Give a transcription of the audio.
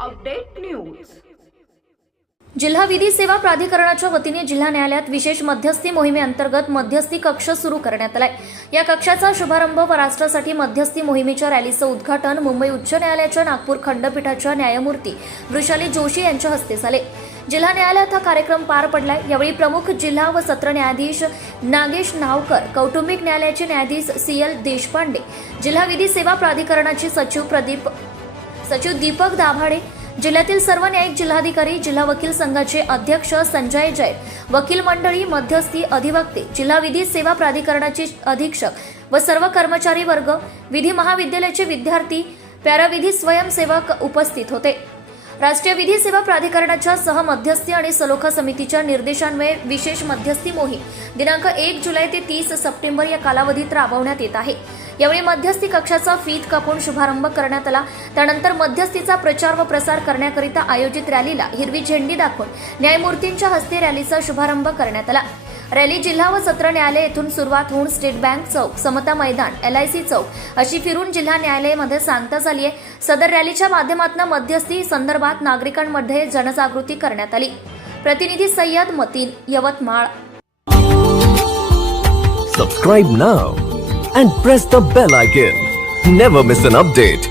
Update news. जिल्हा विधी सेवा प्राधिकरणाच्या वतीने जिल्हा न्यायालयात विशेष मध्यस्थी मोहिमेअंतर्गत मध्यस्थी कक्ष सुरू करण्यात आलाय. या कक्षाचा शुभारंभ व राष्ट्रासाठी मध्यस्थी मोहिमेच्या रॅलीचं उद्घाटन मुंबई उच्च न्यायालयाच्या नागपूर खंडपीठाच्या न्यायमूर्ती वृषाली जोशी यांच्या हस्ते झाले. जिल्हा न्यायालयात हा कार्यक्रम पार पडलाय. यावेळी प्रमुख जिल्हा व सत्र न्यायाधीश नागेश नावकर कौटुंबिक न्यायालयाचे न्यायाधीश सी एल देशपांडे जिल्हा विधी सेवा प्राधिकरणाचे सचिव प्रदीप सचिव दीपक दाभाडे जिल्ह्यातील सर्व न्यायिक जिल्हाधिकारी जिल्हा वकील संघाचे अध्यक्ष संजय जैन वकील मंडळी मध्यस्थी अधिवक्ते जिल्हा विधी सेवा प्राधिकरणाचे अधीक्षक व सर्व कर्मचारी वर्ग विधी महाविद्यालयाचे विद्यार्थी पॅराविधी स्वयंसेवक उपस्थित होते. राष्ट्रीय विधी सेवा प्राधिकरणाच्या सहमध्यस्थी आणि सलोखा समितीच्या निर्देशान्वये विशेष मध्यस्थी मोहीम. दिनांक एक जुलै ते तीस सप्टेंबर या कालावधीत राबवण्यात येत आहे. यावेळी मध्यस्थी कक्षाचा फीत कापून शुभारंभ करण्यात आला. त्यानंतर मध्यस्थीचा प्रचार व प्रसार करण्याकरिता आयोजित रॅलीला हिरवी झेंडी दाखवून न्यायमूर्तींच्या हस्ते रॅलीचा शुभारंभ करण्यात आला. रॅली जिल्हा व सत्र न्यायालय येथून सुरुवात होऊन स्टेट बँक चौक समता मैदान एलआयसी चौक अशी फिरून जिल्हा न्यायालयामध्ये सांगता झाली आहे. सदर रॅलीच्या माध्यमातून मध्यस्थी संदर्भात नागरिकांमध्ये जनजागृती करण्यात आली. प्रतिनिधी Syed Mateen Yavatmal. Subscribe now and press the bell icon never miss an update